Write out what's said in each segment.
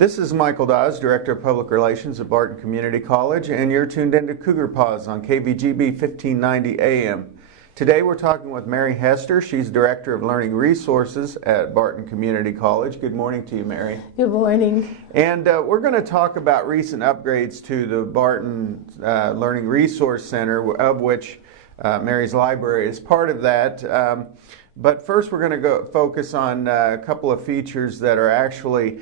This is Michael Dawes, Director of Public Relations at Barton Community College, and you're tuned into Cougar Pause on KVGB 1590 AM. Today we're talking with Mary Hester. She's Director of Learning Resources at Barton Community College. Good morning to you, Mary. Good morning. And we're going to talk about recent upgrades to the Barton Learning Resource Center, of which Mary's library is part of that. But first we're going to focus on a couple of features that are actually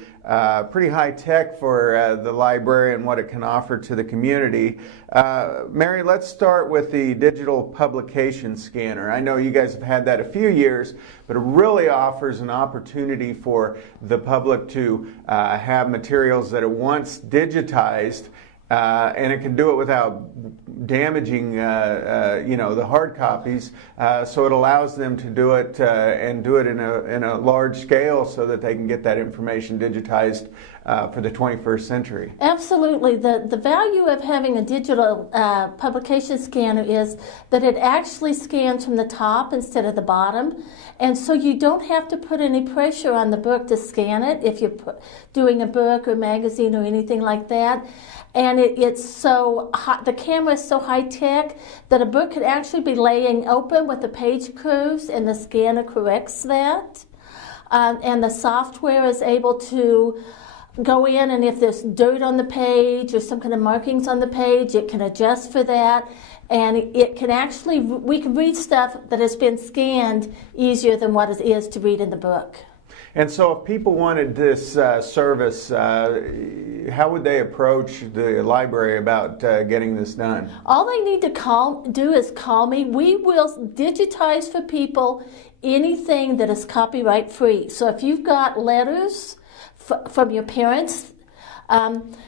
pretty high tech for the library and what it can offer to the community. Mary, let's start with the digital publication scanner. I know you guys have had that a few years, but it really offers an opportunity for the public to have materials that are once digitized, and it can do it without damaging, the hard copies. So it allows them to do it and do it in a large scale so that they can get that information digitized for the 21st century. Absolutely. The value of having a digital publication scanner is that it actually scans from the top instead of the bottom. And so you don't have to put any pressure on the book to scan it if you're doing a book or magazine or anything like that. And it's so hot, the camera is so high tech that a book could actually be laying open with the page curves and the scanner corrects that. And the software is able to go in, and if there's dirt on the page or some kind of markings on the page, it can adjust for that. And it can actually, we can read stuff that has been scanned easier than what it is to read in the book. And so if people wanted this service, how would they approach the library about getting this done? All they need to do is call me. We will digitize for people anything that is copyright free. So if you've got letters from your parents,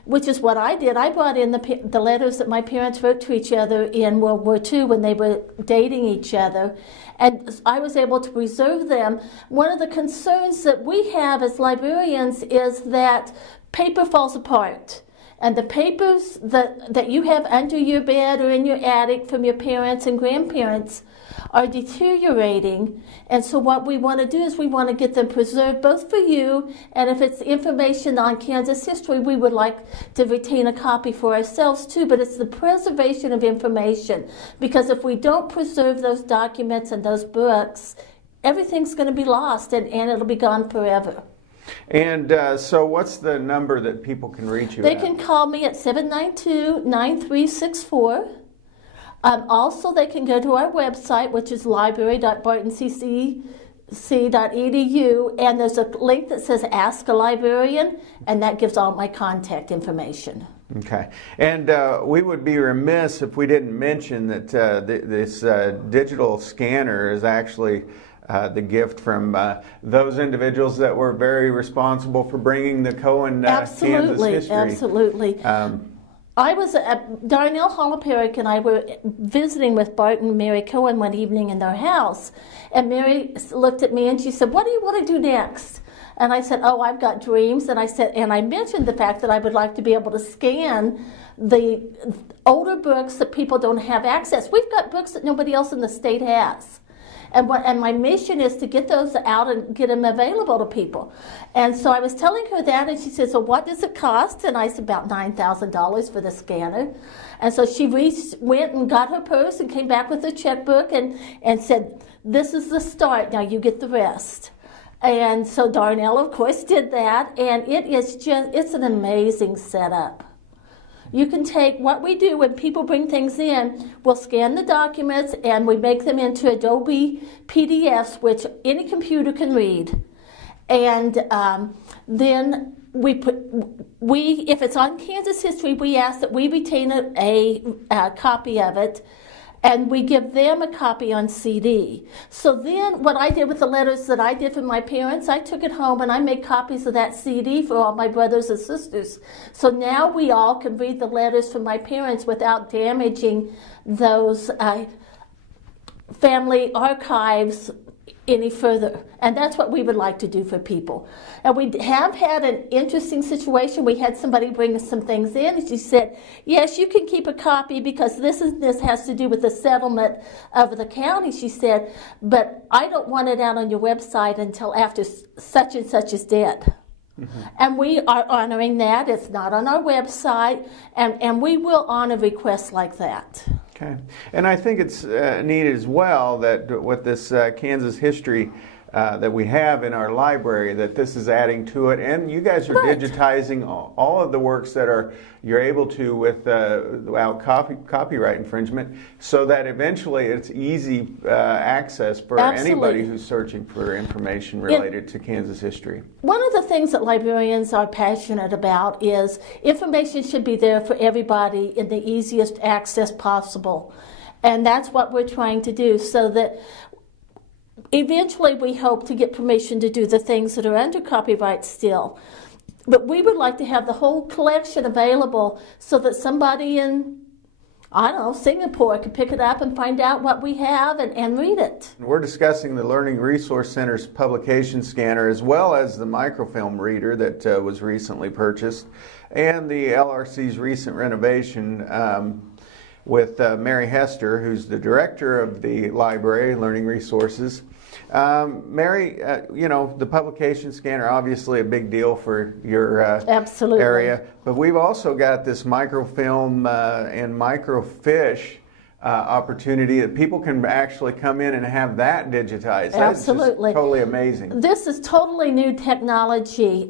which is what I did. I brought in the letters that my parents wrote to each other in World War II when they were dating each other, and I was able to preserve them. One of the concerns that we have as librarians is that paper falls apart. And the papers that you have under your bed or in your attic from your parents and grandparents are deteriorating. And so what we want to do is we want to get them preserved both for you, and if it's information on Kansas history, we would like to retain a copy for ourselves too. But it's the preservation of information, because if we don't preserve those documents and those books, everything's going to be lost and it'll be gone forever. And so what's the number that people can reach you They at? can call me at 792-9364. Also, they can go to our website, which is library.bartoncc.edu, and there's a link that says Ask a Librarian, and that gives all my contact information. Okay. And we would be remiss if we didn't mention that this digital scanner is actually the gift from those individuals that were very responsible for bringing the Cohen Kansas history. Absolutely. I was Darnell Holoperic and I were visiting with Barton and Mary Cohen one evening in their house, and Mary looked at me and she said, "What do you want to do next?" And I said, "Oh, I've got dreams." And I mentioned the fact that I would like to be able to scan the older books that people don't have access. We've got books that nobody else in the state has. And my mission is to get those out and get them available to people. And so I was telling her that, and she said, "So what does it cost?" And I said, "About $9,000 for the scanner." And so she went and got her purse and came back with a checkbook and said, "This is the start, now you get the rest." And so Darnell, of course, did that, and it's an amazing setup. You can take what we do when people bring things in, we'll scan the documents and we make them into Adobe PDFs, which any computer can read. And then if it's on Kansas history, we ask that we retain a copy of it, and we give them a copy on CD. So then what I did with the letters that I did for my parents, I took it home and I made copies of that CD for all my brothers and sisters. So now we all can read the letters from my parents without damaging those family archives any further. And that's what we would like to do for people. And we have had an interesting situation. We had somebody bring us some things in, and she said, "Yes, you can keep a copy because this has to do with the settlement of the county," she said, "but I don't want it out on your website until after such and such is dead." And we are honoring that. It's not on our website, and we will honor requests like that. Okay. And I think it's neat as well that with this Kansas history that we have in our library, that this is adding to it, and you guys are digitizing all of the works that you're able to without copyright infringement, so that eventually it's easy access for anybody who's searching for information related to Kansas history. One of the things that librarians are passionate about is information should be there for everybody in the easiest access possible, and that's what we're trying to do, so that eventually we hope to get permission to do the things that are under copyright still. But we would like to have the whole collection available so that somebody in, I don't know, Singapore could pick it up and find out what we have and read it. We're discussing the Learning Resource Center's publication scanner, as well as the microfilm reader that was recently purchased, and the LRC's recent renovation with Mary Hester, who's the director of the library, Learning Resources. Mary, you know, the publication scanner, obviously a big deal for your area, but we've also got this microfilm and microfiche opportunity that people can actually come in and have that digitized. Absolutely. That's just totally amazing. This is totally new technology.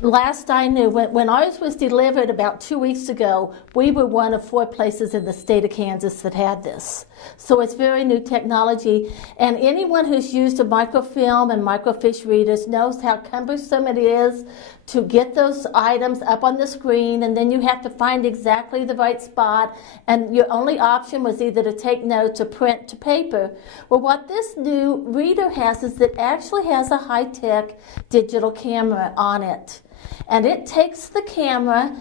Last I knew, when ours was delivered about 2 weeks ago, we were one of 4 places in the state of Kansas that had this. So it's very new technology, and anyone who's used a microfilm and microfiche readers knows how cumbersome it is to get those items up on the screen, and then you have to find exactly the right spot, and your only option was either to take notes or print to paper. Well, what this new reader has is it actually has a high-tech digital camera on it. And it takes the camera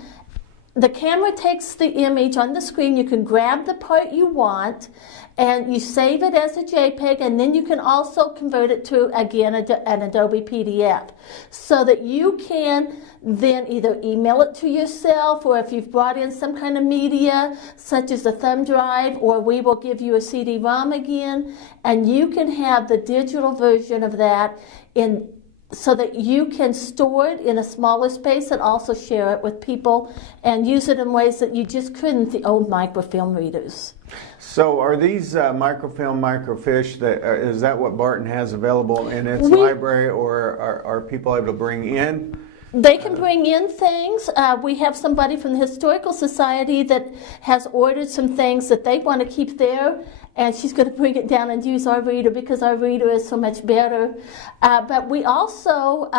takes the image on the screen. You can grab the part you want, and you save it as a JPEG, and then you can also convert it to, again, an Adobe PDF, so that you can then either email it to yourself, or if you've brought in some kind of media, such as a thumb drive, or we will give you a CD-ROM again, and you can have the digital version of that so that you can store it in a smaller space and also share it with people and use it in ways that you just couldn't the old microfilm readers. So are these microfilm, microfiche, is that what Barton has available in its library, or are people able to bring in? They can bring in things. We have somebody from the Historical Society that has ordered some things that they want to keep there, and she's going to bring it down and use our reader because our reader is so much better. But we also,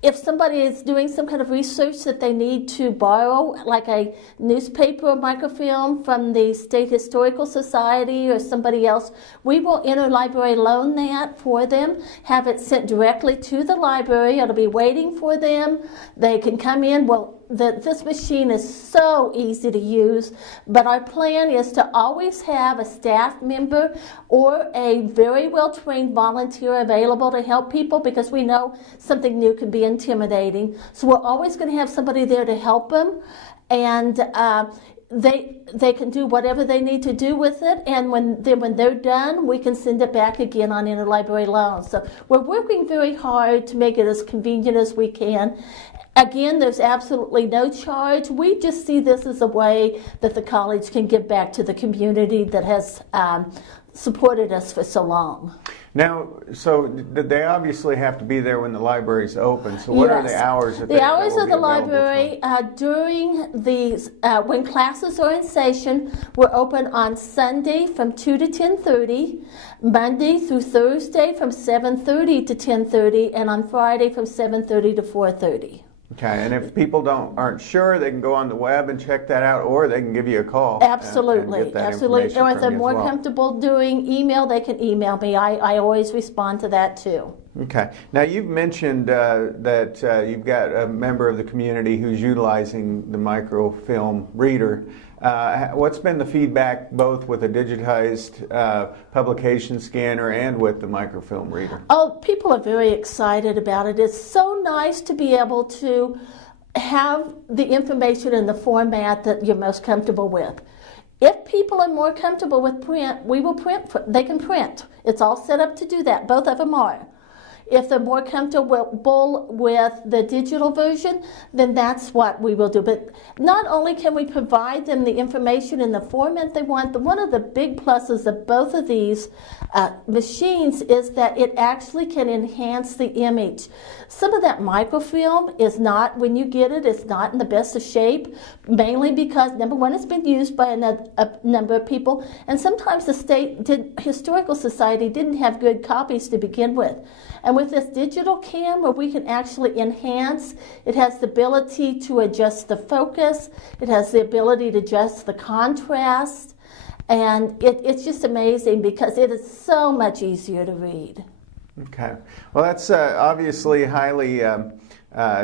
if somebody is doing some kind of research that they need to borrow, like a newspaper or microfilm from the State Historical Society or somebody else, we will interlibrary loan that for them, have it sent directly to the library. It'll be waiting for them. They can come in. Well, this machine is so easy to use, but our plan is to always have a staff member or a very well-trained volunteer available to help people, because we know something new can be intimidating. So we're always going to have somebody there to help them, and they can do whatever they need to do with it, and when they're done, we can send it back again on interlibrary loan. So we're working very hard to make it as convenient as we can. Again, there's absolutely no charge. We just see this as a way that the college can give back to the community that has supported us for so long. Now, so they obviously have to be there when the library's open. So what are the hours? The hours of the library during the when classes are in session, we're open on Sunday from 2 to 10:30, Monday through Thursday from 7:30 to 10:30, and on Friday from 7:30 to 4:30. Okay, and if people aren't sure, they can go on the web and check that out, or they can give you a call. Absolutely, and get that absolutely. Or if they're more comfortable doing email, they can email me. I always respond to that too. Okay. Now, you've mentioned that you've got a member of the community who's utilizing the microfilm reader. What's been the feedback both with a digitized publication scanner and with the microfilm reader? Oh, people are very excited about it. It's so nice to be able to have the information in the format that you're most comfortable with. If people are more comfortable with print, we will print. They can print. It's all set up to do that. Both of them are. if they're more comfortable with the digital version, then that's what we will do. But not only can we provide them the information in the format they want, but one of the big pluses of both of these machines is that it actually can enhance the image. Some of that microfilm is not, when you get it, it's not in the best of shape, mainly because, number one, it's been used by a number of people, and sometimes the Historical Society didn't have good copies to begin with. And with this digital camera, we can actually enhance. It has the ability to adjust the focus. It has the ability to adjust the contrast. And it's just amazing because it is so much easier to read. Okay. Well, that's obviously highly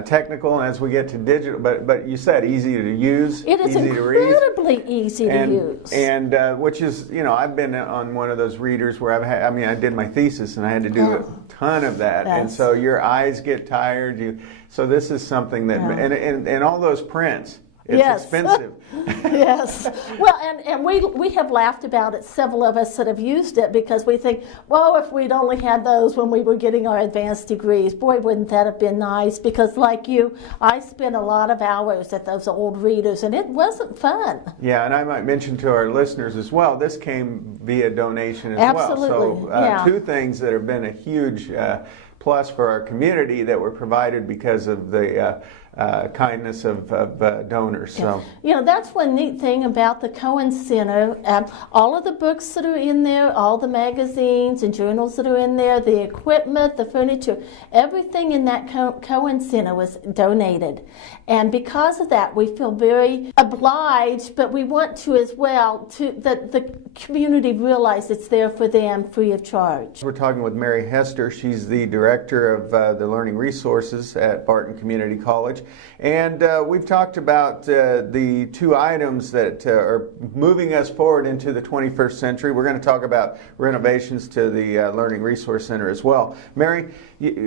technical, and as we get to digital, but you said easy to use, it is easy incredibly easy to use. And which is, I've been on one of those readers where I did my thesis and I had to do a ton of that, and so your eyes get tired. So this is something that, and all those prints. It's expensive. Yes. Well, and we have laughed about it, several of us that have used it, because we think, well, if we'd only had those when we were getting our advanced degrees, boy, wouldn't that have been nice? Because like you, I spent a lot of hours at those old readers, and it wasn't fun. Yeah, and I might mention to our listeners as well, this came via donation as Absolutely. well. So two things that have been a huge plus for our community that were provided because of the kindness of donors. So that's one neat thing about the Cohen Center. All of the books that are in there, all the magazines and journals that are in there, the equipment, the furniture, everything in that Cohen Center was donated. And because of that, we feel very obliged, but we want to as well, that the community realize it's there for them free of charge. We're talking with Mary Hester. She's the director of the Learning Resources at Barton Community College. And we've talked about the two items that are moving us forward into the 21st century. We're going to talk about renovations to the Learning Resource Center as well. Mary,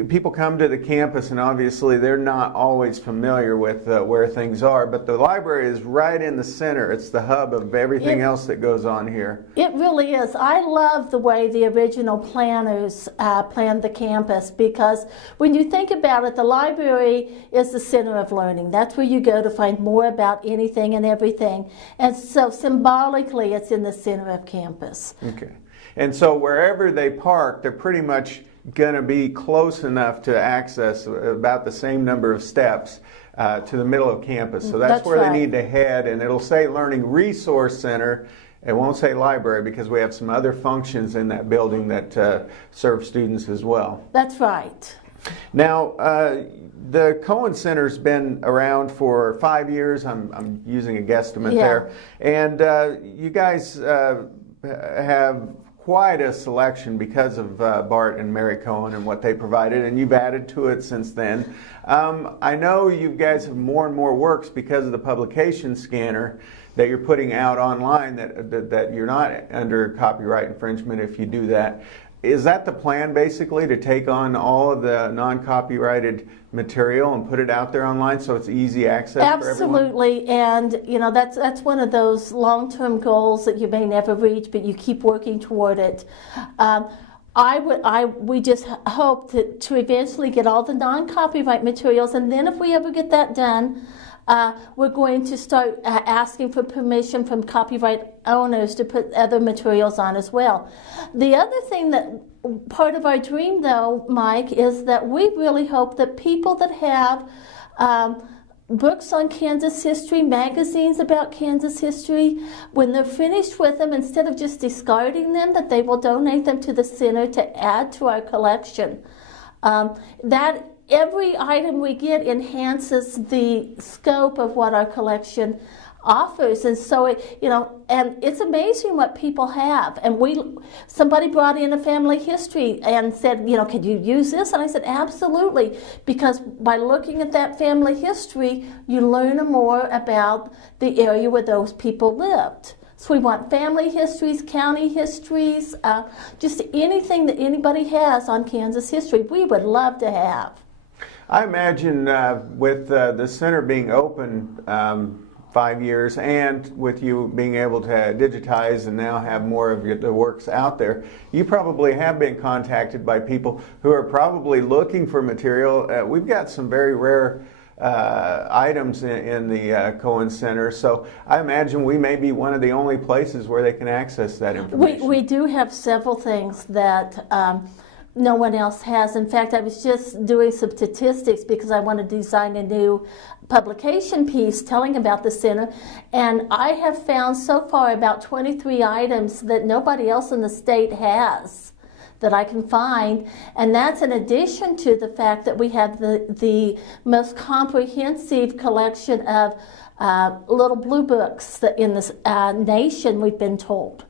people come to the campus and obviously they're not always familiar with where things are, but the library is right in the center. It's the hub of everything else that goes on here. It really is. I love the way the original planners planned the campus, because when you think about it, the library is the center of learning. That's where you go to find more about anything and everything. And so symbolically, it's in the center of campus. Okay. And so wherever they park, they're pretty much going to be close enough to access about the same number of steps to the middle of campus. So that's where they need to head. And it'll say Learning Resource Center. It won't say library, because we have some other functions in that building that serve students as well. That's right. Now, the Cohen Center's been around for 5 years. I'm using a guesstimate there. And you guys have quite a selection because of Bart and Mary Cohen and what they provided, and you've added to it since then. I know you guys have more and more works because of the publication scanner that you're putting out online, that you're not under copyright infringement if you do that. Is that the plan, basically, to take on all of the non-copyrighted material and put it out there online so it's easy access for everyone? Absolutely, and that's one of those long-term goals that you may never reach, but you keep working toward it. We just hope to eventually get all the non-copyright materials, and then if we ever get that done, we're going to start asking for permission from copyright owners to put other materials on as well. The other thing that part of our dream, though, Mike, is that we really hope that people that have books on Kansas history, magazines about Kansas history, when they're finished with them, instead of just discarding them, that they will donate them to the center to add to our collection. That every item we get enhances the scope of what our collection offers, and so and it's amazing what people have. And somebody brought in a family history and said, could you use this? And I said, absolutely, because by looking at that family history, you learn more about the area where those people lived. So we want family histories, county histories, just anything that anybody has on Kansas history, we would love to have. I imagine with the center being open 5 years, and with you being able to digitize and now have more of the works out there, you probably have been contacted by people who are probably looking for material. We've got some very rare items in the Cohen Center, so I imagine we may be one of the only places where they can access that information. We do have several things that no one else has. In fact, I was just doing some statistics because I want to design a new publication piece telling about the center, and I have found so far about 23 items that nobody else in the state has that I can find, and that's in addition to the fact that we have the most comprehensive collection of little blue books in this nation, we've been told.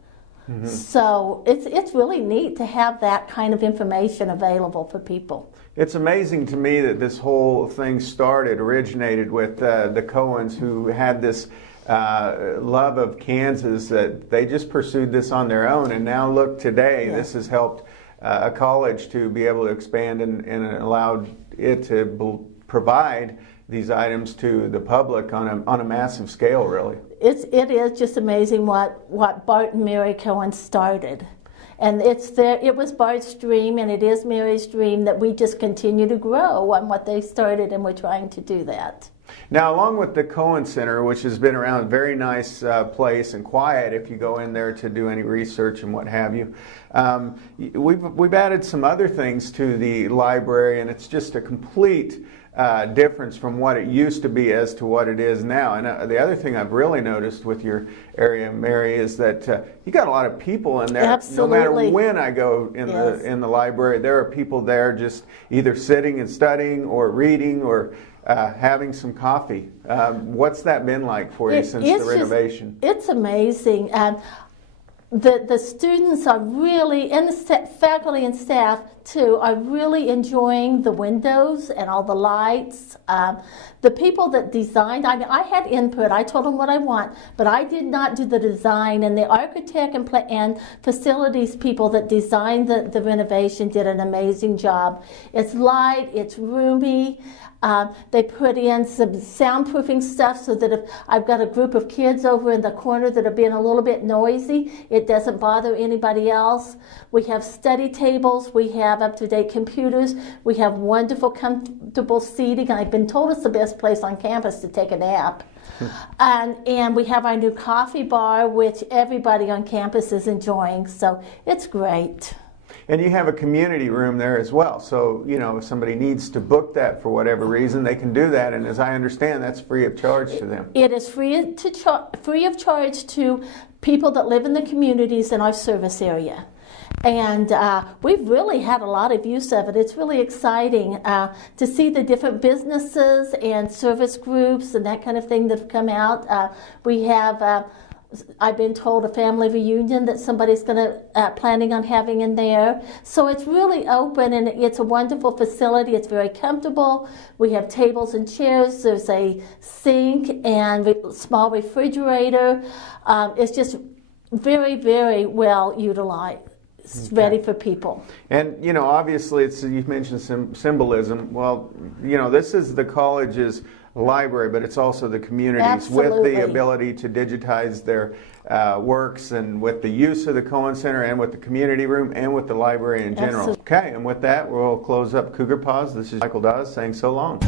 Mm-hmm. So it's really neat to have that kind of information available for people. It's amazing to me that this whole thing originated with the Cohens, who had this love of Kansas, that they just pursued this on their own, and now look today, this has helped a college to be able to expand and allowed it to provide these items to the public on a massive scale, really. It is just amazing what Barton Mary Cohen started. And it was Bart's dream, and it is Mary's dream, that we just continue to grow on what they started, and we're trying to do that. Now, along with the Cohen Center, which has been around, a very nice place and quiet if you go in there to do any research and what have you, we've added some other things to the library, and it's just a complete difference from what it used to be as to what it is now. And the other thing I've really noticed with your area, Mary, is that you got a lot of people in there. Absolutely. No matter when I go in the library, there are people there just either sitting and studying or reading or having some coffee. What's that been like for you since the renovation? It's amazing. The students are really, and the faculty and staff too, are really enjoying the windows and all the lights. The people that designed, I had input, I told them what I want, but I did not do the design, and the architect and facilities people that designed the renovation did an amazing job. It's light, it's roomy. They put in some soundproofing stuff so that if I've got a group of kids over in the corner that are being a little bit noisy, it doesn't bother anybody else. We have study tables, we have up-to-date computers, we have wonderful, comfortable seating. I've been told it's the best place on campus to take a nap. And we have our new coffee bar, which everybody on campus is enjoying, so it's great. And you have a community room there as well. So, if somebody needs to book that for whatever reason, they can do that. And as I understand, that's free of charge to them. It is free of charge to people that live in the communities in our service area. And we've really had a lot of use of it. It's really exciting to see the different businesses and service groups and that kind of thing that have come out. We have I've been told a family reunion that somebody's planning on having in there. So it's really open, and it's a wonderful facility. It's very comfortable. We have tables and chairs. There's a sink and small refrigerator. It's just very, very well utilized. It's ready for people. And, obviously, you've mentioned symbolism. Well, this is the college's library, but it's also the communities with the ability to digitize their works, and with the use of the Cohen Center, and with the community room, and with the library in general. Okay, and with that, we'll close up Cougar Pause. This is Michael Dawes saying so long.